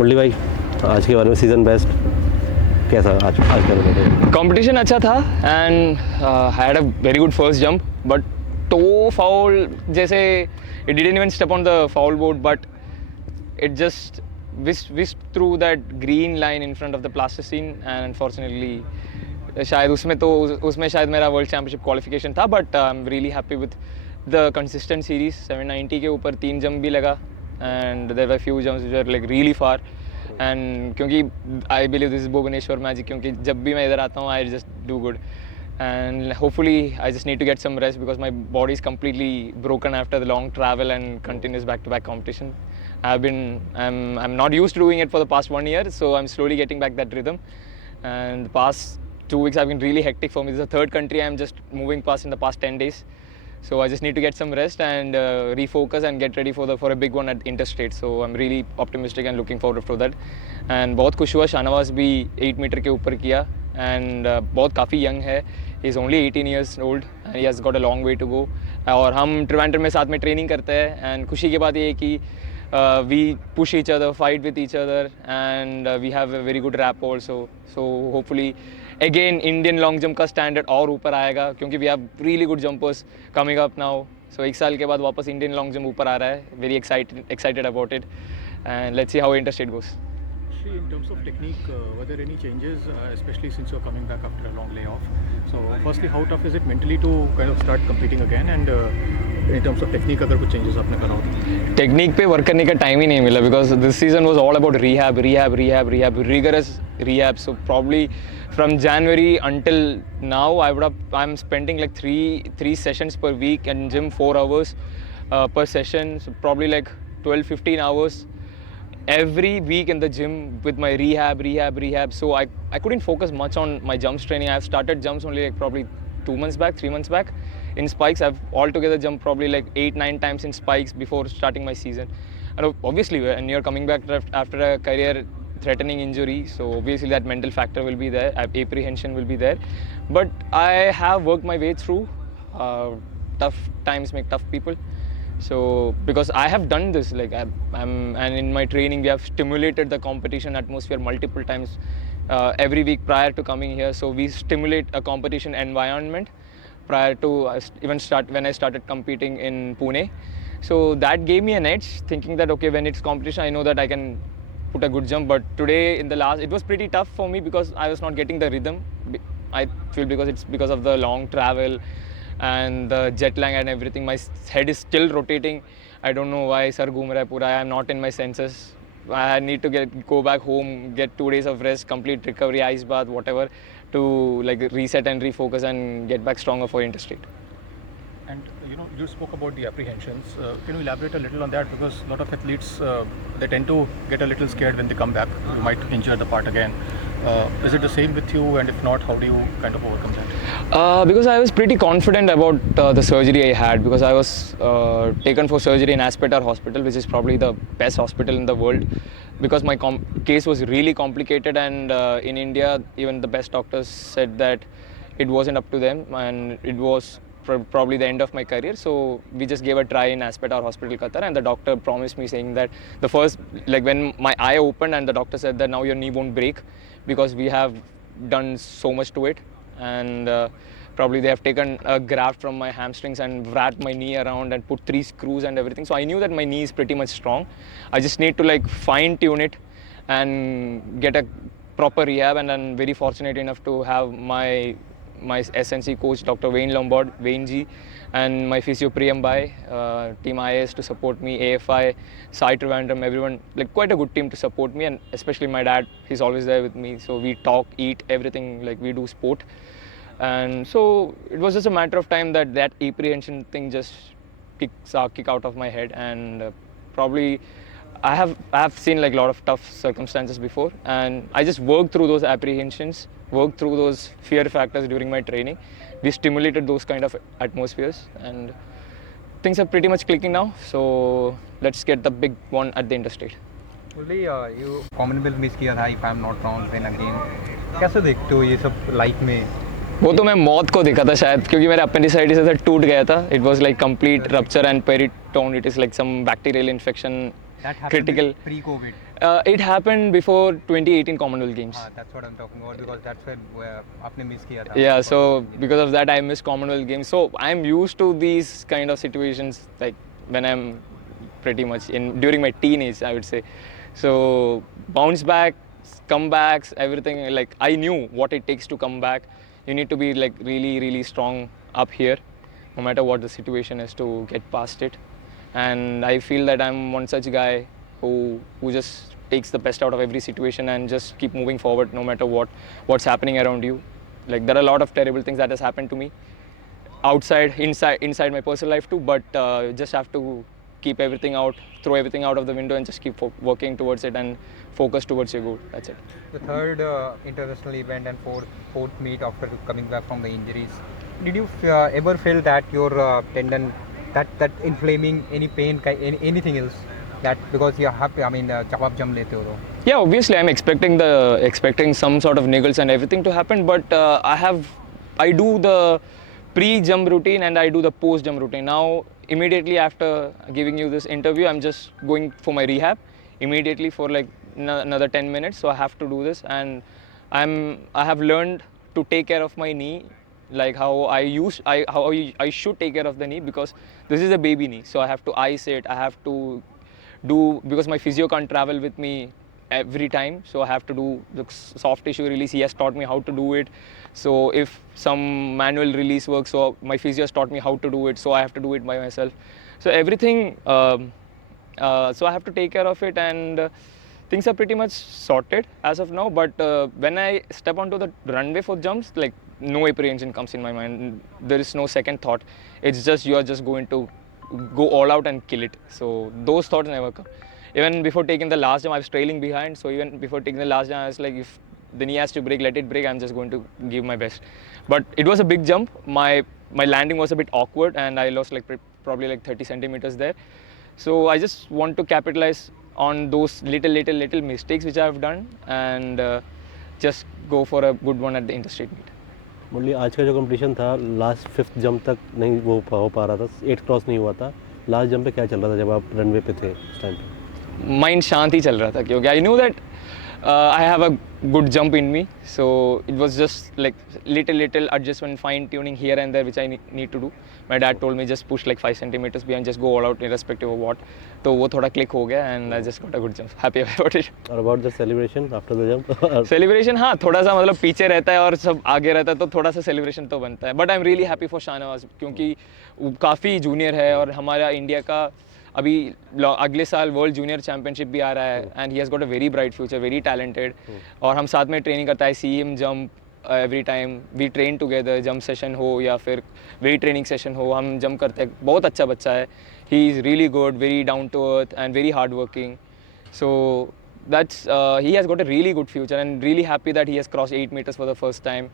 मुरली भाई, आज के बारे में सीज़न बेस्ट कैसा आज आज का रिजल्ट? कंपटीशन अच्छा था and had a very good first jump but toe foul जैसे it didn't even step on the foul board but it just whisked through that green line in front of the plasticine and unfortunately शायद उसमें शायद मेरा world championship qualification था but I am really happy with the consistent series 790 के ऊपर 3 jump भी लगा and there were few jumps which are like really far and क्योंकि I believe this is Bhubaneswar magic क्योंकि जब भी मैं इधर आता हूँ I just do good and hopefully I just need to get some rest because my body is completely broken after the long travel and continuous back-to-back competition. I'm not used to doing it for the past 1 year, so I'm slowly getting back that rhythm. And the past 2 weeks have been really hectic for me. This is the third country I'm just moving past in the past 10 days. So I just need to get some rest and refocus and get ready for a big one at interstate. So I'm really optimistic and looking forward to that. And बहुत खुश हुआ शाहनवाज भी 8 metre के ऊपर किया and बहुत काफ़ी young है. He's only 18 years old and he has got a long way to go. और हम ट्रिवेंड्रम में साथ में ट्रेनिंग करते हैं and खुशी की बात ये है कि we push each other, fight with each other and we have a very good rap also. So hopefully again Indian long jump का standard और ऊपर आएगा क्योंकि we have really good jumpers coming up now. So 1 साल के बाद वापस Indian long jump ऊपर आ रहा है. Very excited about it and let's see how interstate goes. In terms of technique, were there any changes, especially since you're coming back after a long layoff? So, firstly, how tough is it mentally to kind of start competing again? And in terms of technique, अगर कुछ changes आपने करा हो? Technique पे work करने का time ही नहीं मिला because this season was all about rehab, rigorous rehab. So probably from January until now, I'm spending like three sessions per week and gym 4 hours per session. So probably like 12-15 hours. Every week in the gym with my rehab. So I couldn't focus much on my jumps training. I've started jumps only like probably 3 months back. In spikes, I've altogether jumped probably like 8-9 times in spikes before starting my season. And obviously, when you're coming back after a career-threatening injury, so obviously that mental factor will be there, apprehension will be there. But I have worked my way through. Tough times make tough people. So because I have done this, like and in my training we have stimulated the competition atmosphere multiple times every week prior to coming here. So we stimulate a competition environment prior to when I started competing in Pune. So that gave me an edge, thinking that okay, when it's competition, I know that I can put a good jump. But today it was pretty tough for me because I was not getting the rhythm. I feel because it's because of the long travel and the jet lag and everything. My head is still rotating. I don't know why sir घूम रहा है पूरा. I am not in my senses. I need to go back home, get 2 days of rest, complete recovery, ice bath, whatever, to like reset and refocus and get back stronger for interstate. And you spoke about the apprehensions. Can you elaborate a little on that? Because a lot of athletes they tend to get a little scared when they come back. You might injure the part again. Is it the same with you? And if not, how do you kind of overcome that? Because I was pretty confident about the surgery I had because I was taken for surgery in Aspetar Hospital, which is probably the best hospital in the world. Because my case was really complicated and in India, even the best doctors said that it wasn't up to them and it was probably the end of my career. So we just gave a try in Aspetar Hospital, Qatar, and the doctor promised me saying that the first, like when my eye opened and the doctor said that now your knee won't break because we have done so much to it and probably they have taken a graft from my hamstrings and wrapped my knee around and put 3 screws and everything. So I knew that my knee is pretty much strong. I just need to like fine tune it and get a proper rehab, and I'm very fortunate enough to have my SNC coach Dr. Wayne Lombard, Wayne G, and my physio Priyam Bhai, team IAS to support me, AFI, Sai Trivandrum, everyone, like quite a good team to support me, and especially my dad, he's always there with me. So we talk, eat, everything, like we do sport. And so it was just a matter of time that apprehension thing just kick out of my head, and probably I have seen like a lot of tough circumstances before, and I just worked through those apprehensions, worked through those fear factors during my training. We stimulated those kind of atmospheres and things are pretty much clicking now. So let's get the big one at the interstate. Only you Commonwealth miss किया था, if I'm not wrong, then again कैसे देखते हो ये सब life में? वो तो मैं मौत को देखा था शायद, क्योंकि मेरा अपेंडिसाइटिस ऐसा टूट गया था. It was like complete rupture and peritoneum. It is like some bacterial infection That happened critical. pre-COVID. It happened before 2018 Commonwealth Games. That's what I'm talking about because that's where आपने miss किया था. Yeah, so because of that I missed Commonwealth Games. So I'm used to these kind of situations, like when I'm pretty much during my teenage, I would say. So bounce back, comebacks, everything, like I knew what it takes to come back. You need to be like really strong up here, no matter what the situation is, to get past it. And I feel that I'm one such guy who just takes the best out of every situation and just keep moving forward no matter what's happening around you. Like there are a lot of terrible things that has happened to me outside, inside my personal life too, but just have to keep everything out, throw everything out of the window and just keep working towards it and focus towards your goal. That's it. The third international event and fourth meet after coming back from the injuries. Did you ever feel that your tendon, that inflaming, any pain, anything else? That because you have, जब आप jump लेते हो तो. Yeah, obviously I'm expecting some sort of niggles and everything to happen, but I do the pre-jump routine and I do the post-jump routine. Now, immediately after giving you this interview, I'm just going for my rehab immediately for like another 10 minutes. So I have to do this, and I have learned to take care of my knee, like how I should take care of the knee, because this is a baby knee. So I have to ice it. I have to do, because my physio can't travel with me every time, so I have to do the soft tissue release. He has taught me how to do it. So if some manual release works, so my physio has taught me how to do it, so I have to do it by myself. So everything, so I have to take care of it, and things are pretty much sorted as of now. But when I step onto the runway for jumps, like no apprehension comes in my mind. There is no second thought. It's just you are just going to go all out and kill it. So those thoughts never come. Even before taking the last jump, I was trailing behind. So even before taking the last jump, I was like, if the knee has to break, let it break. I'm just going to give my best. But it was a big jump. My landing was a bit awkward, and I lost like probably like 30 centimeters there. So I just want to capitalize on those little mistakes which I have done, and just go for a good one at the interstate meet. मुरली, आज का जो competition था, last 5th jump तक नहीं वो हो पा रहा था, 8 क्रॉस नहीं हुआ था. लास्ट जंप पे क्या चल रहा था जब आप रनवे पे थे उस टाइम पे? माइंड शांत ही चल रहा था, क्योंकि I knew that I have a good jump in me, so it was just like little adjustment, fine tuning here and there which I need to do. My dad told me just push like 5 centimeters behind, just go all out irrespective of what. तो वो थोड़ा click हो गया, and I just got a good jump. Happy about it. और about the celebration after the jump? Celebration, हाँ, थोड़ा सा मतलब पीछे रहता है और सब आगे रहता है, तो थोड़ा सा celebration तो बनता है. But I'm really happy for Shahnawaz, क्योंकि काफ़ी जूनियर है और हमारा इंडिया का अभी अगले साल वर्ल्ड जूनियर चैम्पियनशिप भी आ रहा है, and he has got a very bright future, very talented. और हम साथ में ट्रेनिंग करता है, see him jump every time, we train together. Jump session हो या फिर वेट ट्रेनिंग सेशन हो, हम जंप करते हैं. बहुत अच्छा बच्चा है. He is really good, very down to earth and very hard working. So that's he has got a really good future, and really happy that he has crossed 8 meters for the first time.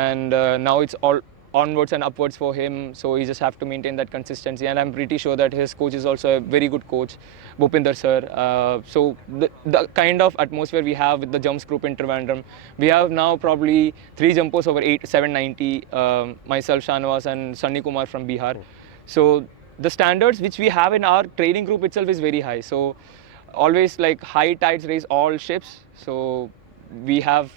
And now it's all onwards and upwards for him, so he just have to maintain that consistency, and I'm pretty sure that his coach is also a very good coach, Bhupinder sir. So the kind of atmosphere we have with the jumps group in Trivandrum, we have now probably 3 jumpers over 790, myself, Shahnawaz and Sunny Kumar from Bihar. So the standards which we have in our training group itself is very high. So always like high tides raise all ships, so we have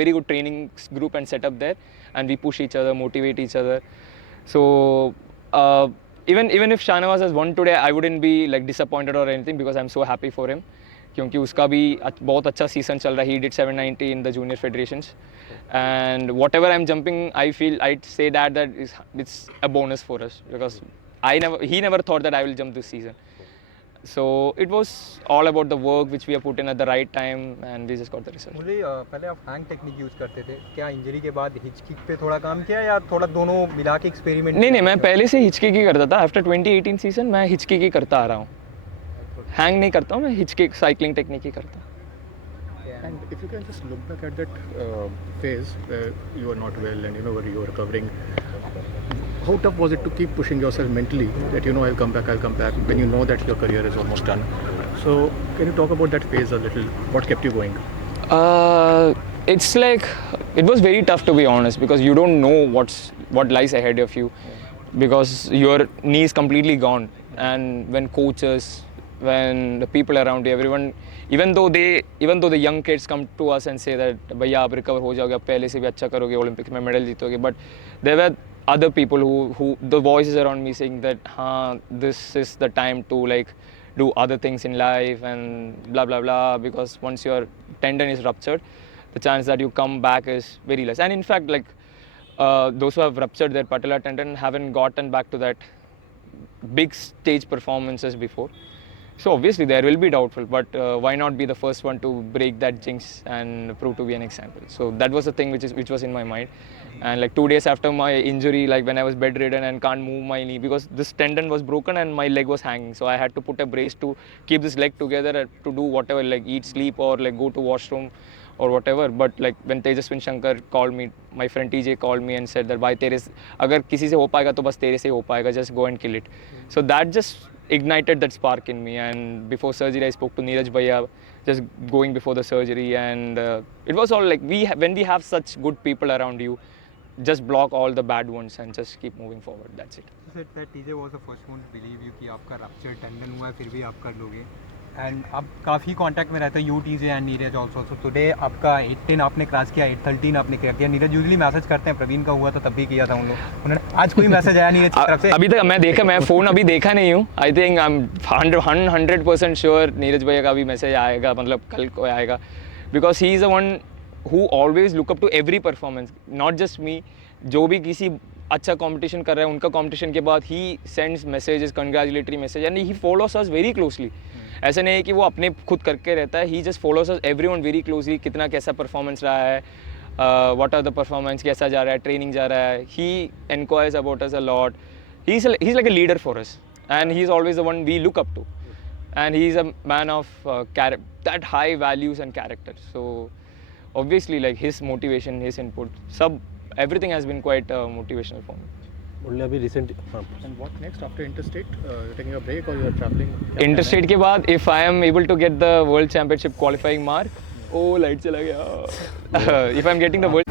very good training group and setup there, and we push each other, motivate each other. So even if Shahnawaz has won today, I wouldn't be like disappointed or anything, because I'm so happy for him, क्योंकि उसका भी बहुत अच्छा season चल रहा है. He did 790 in the junior federations, and whatever I'm jumping, I feel I'd say that it's a bonus for us, because he never thought that I will jump this season. So it was all about the work which we have put in at the right time, and we just got the result. मुझे पहले आप hang technique use करते थे, क्या injury के बाद hitch kick पे थोड़ा काम किया या थोड़ा दोनों मिला के एक्सपेरिमेंट? नहीं, मैं पहले से हिच किक ही करता था. आफ्टर 2018 सीजन मैं हिच किक ही करता आ रहा हूँ. हैंग नहीं करता हूँ मैं, हिच किक साइकिलिंग टेक्निक ही करता हूँ. And if you can just look back at that phase where you were not well and where you were recovering, how tough was it to keep pushing yourself mentally that I'll come back when you know that your career is almost done? So can you talk about that phase a little? What kept you going? It's like, it was very tough to be honest, because you don't know what lies ahead of you, because your knee is completely gone, and when coaches when the people around you, everyone, even though the young kids come to us and say that भैया आप recover हो जाओगे, आप पहले से भी अच्छा करोगे, Olympics में medal जीतोगे, but there were other people who the voices around me saying that this is the time to like do other things in life and blah blah blah, because once your tendon is ruptured, the chance that you come back is very less. And in fact, like those who have ruptured their patellar tendon haven't gotten back to that big stage performances before. So obviously there will be doubtful, but why not be the first one to break that jinx and prove to be an example? So that was the thing which was in my mind. And like 2 days after my injury, like when I was bedridden and can't move my knee because this tendon was broken and my leg was hanging, so I had to put a brace to keep this leg together to do whatever, like eat, sleep, or like go to washroom or whatever. But like when Sreeshankar called me, my friend TJ called me and said that भाई तेरे अगर किसी से हो पाएगा तो बस तेरे से हो पाएगा, just go and kill it. So that just ignited that spark in me. And before surgery I spoke to Neeraj Bhaiya, just going before the surgery, and it was all like when we have such good people around you, just block all the bad ones and just keep moving forward. That's it. You said that TJ was the first one to believe you कि आपका ruptured tendon हुआ है फिर भी आप कर लोगे. And आप काफ़ी कांटेक्ट में रहते हो you TJ and Neeraj also. So today आपका 8:10 आपने क्रॉस किया, 8:13 आपने कर दिया. नीरज यूजुअली मैसेज करते हैं, प्रवीण का हुआ था तब भी किया था उन लोग. उन्होंने आज कोई मैसेज आया नीरज की तरफ से? अभी तक मैं फ़ोन अभी देखा नहीं हूँ. I think I am 100% sure Neeraj भैया का भी मैसेज आएगा, मतलब कल को आएगा, because he is the one who always look up to every performance, not just me. जो भी किसी अच्छा कंपटीशन कर रहा है उनका कंपटीशन के बाद he sends messages, congratulatory message, and he follows us very closely. ऐसा नहीं है कि वो अपने खुद करके रहता है, ही जस्ट फॉलोस अस एवरीवन वेरी क्लोजली. कितना कैसा परफॉर्मेंस रहा है, व्हाट आर द परफॉर्मेंस, कैसा जा रहा है, ट्रेनिंग जा रहा है. He enquires about us a lot. He is like a leader for us and he is always the one we look up to, and he is a man of that high values and character. So obviously like his motivation, his input, everything has been quite motivational for me. Only अभी recent And what next after interstate? You're taking a break or you're traveling? Interstate के बाद if I am able to get the world championship qualifying mark, oh light चला गया. If I'm getting the world